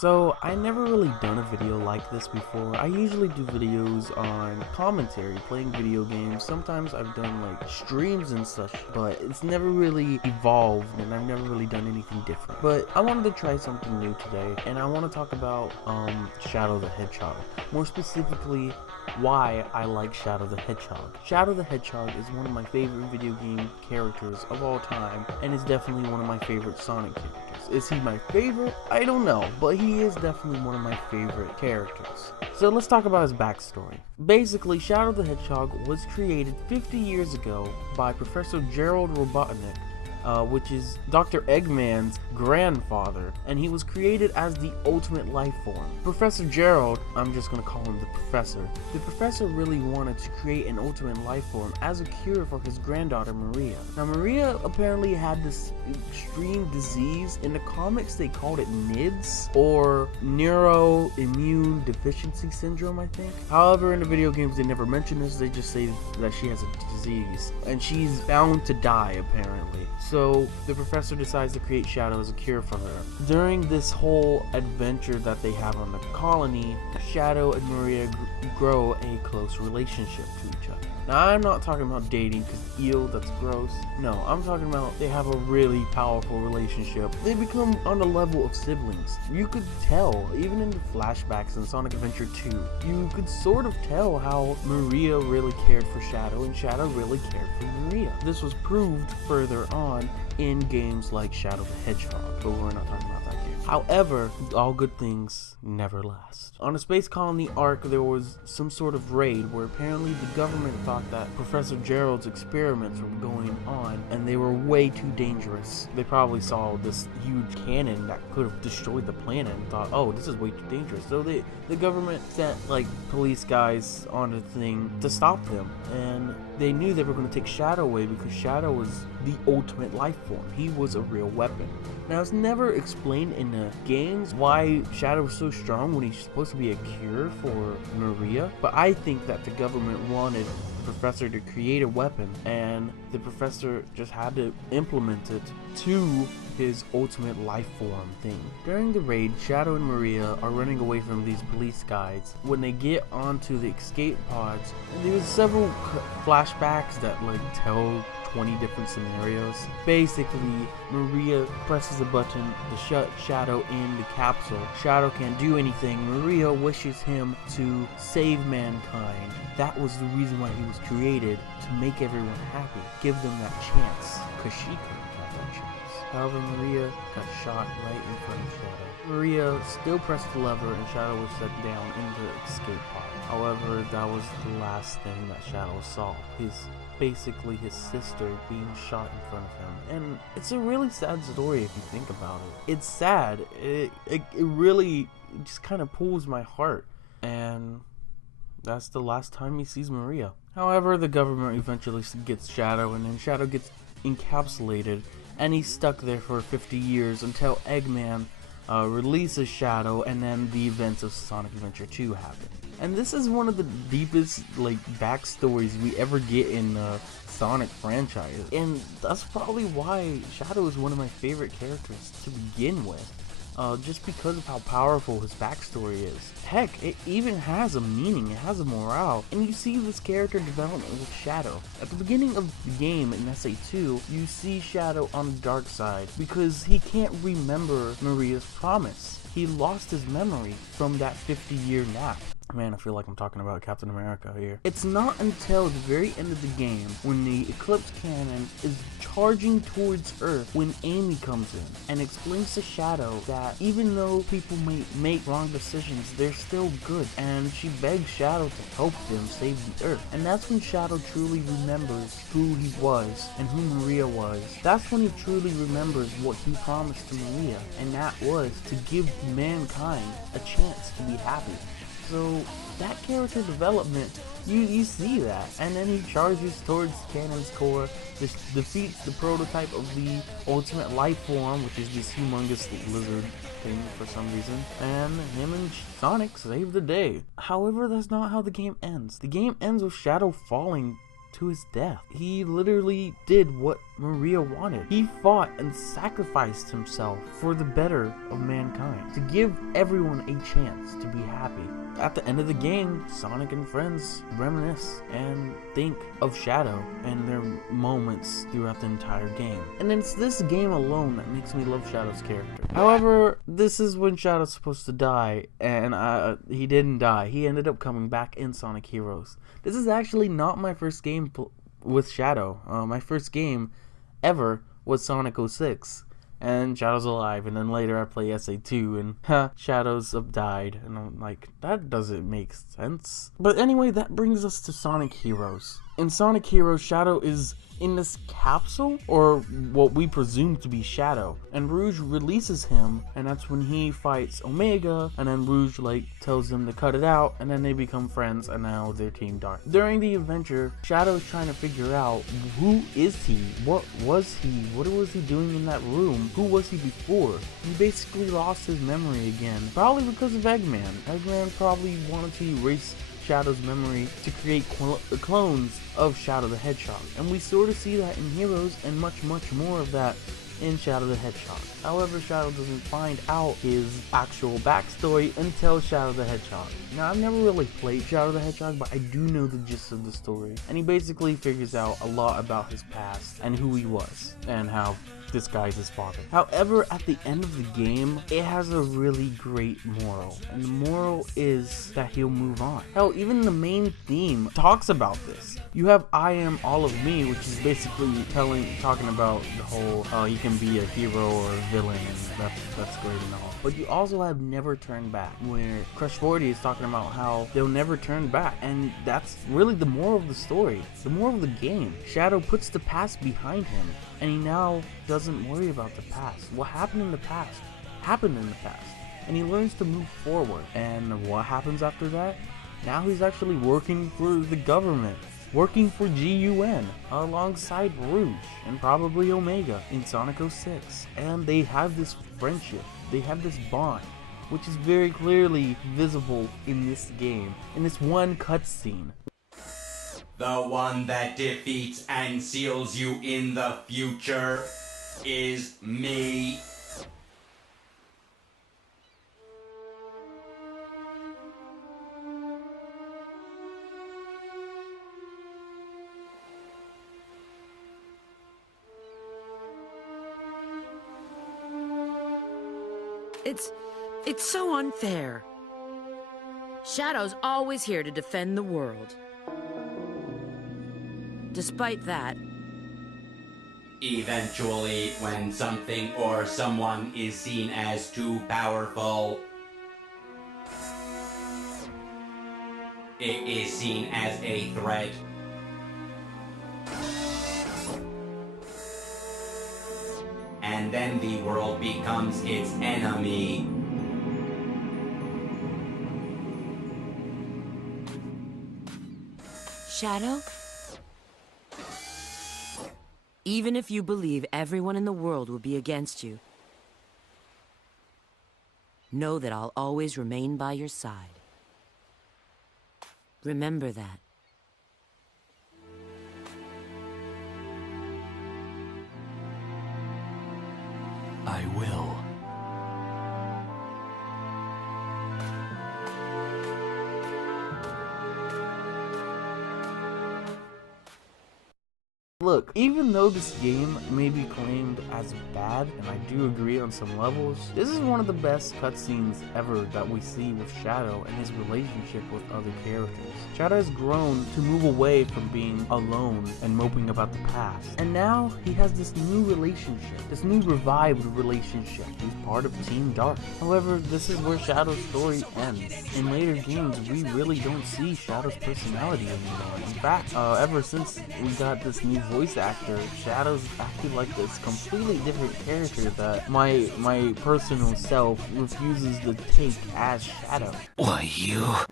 So I never really done a video like this before. I usually do videos on commentary, playing video games. Sometimes I've done like streams and such, but it's never really evolved and I've never really done anything different. But I wanted to try something new today, and I want to talk about Shadow the Hedgehog. More specifically, why I like Shadow the Hedgehog. Shadow the Hedgehog is one of my favorite video game characters of all time, and is definitely one of my favorite Sonic characters. Is he my favorite? I don't know, but he is definitely one of my favorite characters. So let's talk about his backstory. Basically, Shadow the Hedgehog was created 50 years ago by Professor Gerald Robotnik, which is Dr. Eggman's grandfather, and he was created as the ultimate life form. Professor Gerald, I'm just gonna call him the Professor really wanted to create an ultimate life form as a cure for his granddaughter Maria. Now Maria apparently had this extreme disease. In the comics they called it NIDS, or Neuroimmune Deficiency Syndrome, I think. However, in the video games they never mention this, they just say that she has a disease, and she's bound to die apparently. So the professor decides to create Shadow as a cure for her. During this whole adventure that they have on the colony, Shadow and Maria grow a close relationship to each other. Now I'm not talking about dating, because ew, that's gross. No, I'm talking about they have a really powerful relationship. They become on the level of siblings. You could tell, even in the flashbacks in Sonic Adventure 2, you could sort of tell how Maria really cared for Shadow and Shadow really cared for Maria. This was proved further on in games like Shadow the Hedgehog, but we're not talking about that game. However, all good things never last. On a space colony arc, there was some sort of raid where apparently the government thought that Professor Gerald's experiments were going on and they were way too dangerous. They probably saw this huge cannon that could have destroyed the planet and thought, oh, this is way too dangerous. So the government sent like police guys on the thing to stop them, and they knew they were going to take Shadow away because Shadow was the ultimate life form. He was a real weapon. Now, it's never explained in the games why Shadow was so strong when he's supposed to be a cure for Maria, but I think that the government wanted the professor to create a weapon, and the professor just had to implement it to his ultimate life form thing. During the raid, Shadow and Maria are running away from these police guys. When they get onto the escape pods, there's several flashbacks that like tell 20 different scenarios. Basically, Maria presses a button to shut Shadow in the capsule. Shadow can't do anything. Maria wishes him to save mankind. That was the reason why he was created, to make everyone happy, give them that chance, because she couldn't have that chance. However, Maria got shot right in front of Shadow. Maria still pressed the lever and Shadow was set down in the escape pod. However, that was the last thing that Shadow saw. Basically his sister being shot in front of him. And it's a really sad story if you think about it. It's sad. It really just kind of pulls my heart. And that's the last time he sees Maria. However, the government eventually gets Shadow, and then Shadow gets encapsulated, and he's stuck there for 50 years until Eggman releases Shadow, and then the events of Sonic Adventure 2 happen. And this is one of the deepest like backstories we ever get in the Sonic franchise, and that's probably why Shadow is one of my favorite characters to begin with, just because of how powerful his backstory is. Heck, it even has a meaning, it has a morale, and you see this character development with Shadow. At the beginning of the game in SA2, you see Shadow on the dark side because he can't remember Maria's promise. He lost his memory from that 50-year nap. Man, I feel like I'm talking about Captain America here. It's not until the very end of the game, when the Eclipse Cannon is charging towards Earth, when Amy comes in and explains to Shadow that even though people may make wrong decisions, they're still good, and she begs Shadow to help them save the Earth. And that's when Shadow truly remembers who he was and who Maria was. That's when he truly remembers what he promised to Maria, and that was to give mankind a chance to be happy. So that character development, you see that, and then he charges towards Cannon's core, defeats the prototype of the ultimate life form, which is this humongous lizard thing for some reason, and him and Sonic save the day. However, that's not how the game ends. The game ends with Shadow falling to his death. He literally did what Maria wanted. He fought and sacrificed himself for the better of mankind, to give everyone a chance to be happy. At the end of the game, Sonic and friends reminisce and think of Shadow and their moments throughout the entire game. And it's this game alone that makes me love Shadow's character. However, this is when Shadow's supposed to die, and he didn't die. He ended up coming back in Sonic Heroes. This is actually not my first game with Shadow. My first game ever was Sonic 06. And Shadow's alive, and then later I play SA2, and Shadow's died, and I'm like, that doesn't make sense. But anyway, that brings us to Sonic Heroes. In Sonic Heroes, Shadow is in this capsule, or what we presume to be Shadow, and Rouge releases him, and that's when he fights Omega, and then Rouge tells him to cut it out, and then they become friends, and now they're Team Dark. During the adventure, Shadow is trying to figure out, who is he? What was he? What was he doing in that room? Who was he before? He basically lost his memory again, probably because of Eggman. Eggman probably wanted to erase Shadow's memory to create clones of Shadow the Hedgehog, and we sort of see that in Heroes, and much more of that in Shadow the Hedgehog. However, Shadow doesn't find out his actual backstory until Shadow the Hedgehog. Now, I've never really played Shadow the Hedgehog, but I do know the gist of the story, and he basically figures out a lot about his past and who he was and how this guy's his father. However, at the end of the game, it has a really great moral, and the moral is that he'll move on. Hell, even the main theme talks about this. You have I Am All of Me, which is basically talking about the whole you can be a hero or a villain, and that's great and all. But you also have Never Turn Back, where Crush 40 is talking about how they'll never turn back, and that's really the moral of the story, the moral of the game. Shadow puts the past behind him, and he now doesn't worry about the past. What happened in the past happened in the past, and he learns to move forward. And what happens after that? Now he's actually working for the government, working for GUN alongside Rouge and probably Omega in Sonic 06. And they have this friendship, they have this bond, which is very clearly visible in this game, in this one cutscene. The one that defeats and seals you in the future is me. It's so unfair. Shadow's always here to defend the world. Despite that, eventually, when something or someone is seen as too powerful, it is seen as a threat. And then the world becomes its enemy. Shadow? Even if you believe everyone in the world will be against you, know that I'll always remain by your side. Remember that. I will. Look, even though this game may be claimed as bad, and I do agree on some levels, this is one of the best cutscenes ever that we see with Shadow and his relationship with other characters. Shadow has grown to move away from being alone and moping about the past, and now he has this new relationship, this new revived relationship. He's part of Team Dark. However, this is where Shadow's story ends. In later games, we really don't see Shadow's personality anymore. In fact, ever since we got this new voice actor, Shadow's acted like this completely different character that my personal self refuses to take as Shadow. Why,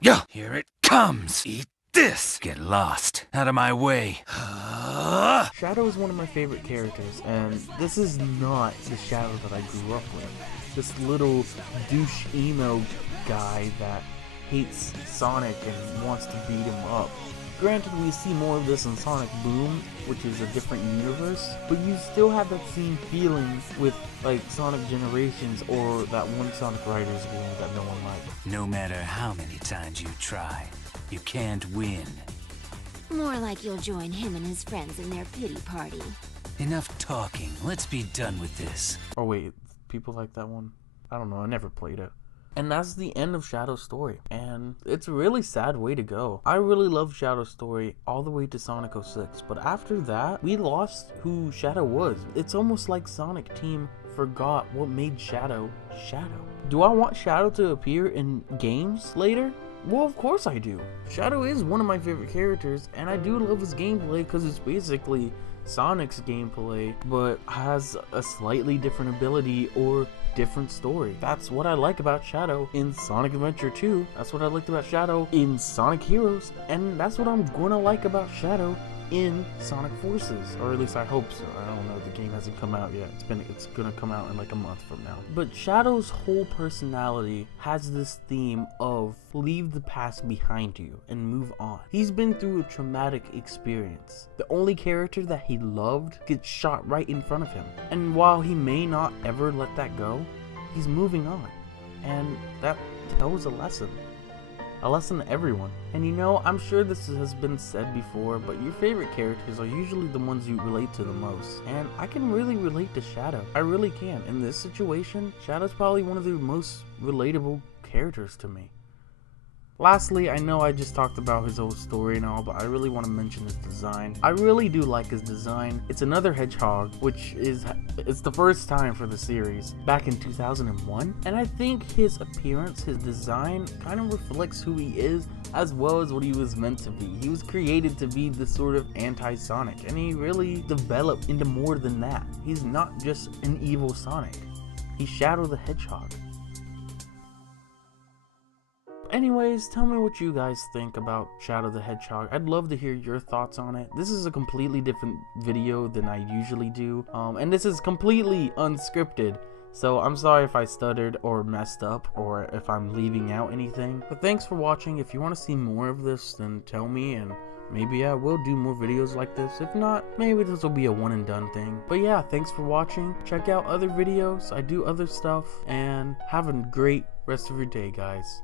yeah, here it comes. Eat this. Get lost. Out of my way. Shadow is one of my favorite characters, and this is not the Shadow that I grew up with. This little douche emo guy that hates Sonic and wants to beat him up. Granted, we see more of this in Sonic Boom, which is a different universe, but you still have that same feeling with like Sonic Generations or that one Sonic Riders game that no one liked. No matter how many times you try, you can't win. More like you'll join him and his friends in their pity party. Enough talking. Let's be done with this. Oh wait, people like that one? I don't know, I never played it. And that's the end of Shadow's story, and it's a really sad way to go. I really loved Shadow's story all the way to Sonic 06, but after that, we lost who Shadow was. It's almost like Sonic Team forgot what made Shadow, Shadow. Do I want Shadow to appear in games later? Well, of course I do. Shadow is one of my favorite characters, and I do love his gameplay because it's basically Sonic's gameplay, but has a slightly different ability or different story. That's what I like about Shadow in Sonic Adventure 2. That's what I liked about Shadow in Sonic Heroes, and that's what I'm gonna like about Shadow in Sonic Forces, or at least I hope so. I don't know, the game hasn't come out yet. It's gonna come out in like a month from now. But Shadow's whole personality has this theme of leave the past behind you and move on. He's been through a traumatic experience. The only character that he loved gets shot right in front of him, and while he may not ever let that go, he's moving on, and that tells a lesson to everyone. And you know, I'm sure this has been said before, but your favorite characters are usually the ones you relate to the most. And I can really relate to Shadow. I really can. In this situation, Shadow's probably one of the most relatable characters to me. Lastly, I know I just talked about his whole story and all, but I really want to mention his design. I really do like his design. It's another Hedgehog, which it's the first time for the series, back in 2001. And I think his appearance, his design, kind of reflects who he is, as well as what he was meant to be. He was created to be this sort of anti-Sonic, and he really developed into more than that. He's not just an evil Sonic. He's Shadow the Hedgehog. Anyways, tell me what you guys think about Shadow the Hedgehog. I'd love to hear your thoughts on it. This is a completely different video than I usually do, and this is completely unscripted, so I'm sorry if I stuttered or messed up or if I'm leaving out anything. But thanks for watching. If you want to see more of this, then tell me, and maybe I will do more videos like this. If not, maybe this will be a one and done thing. But yeah, thanks for watching. Check out other videos. I do other stuff, and have a great rest of your day, guys.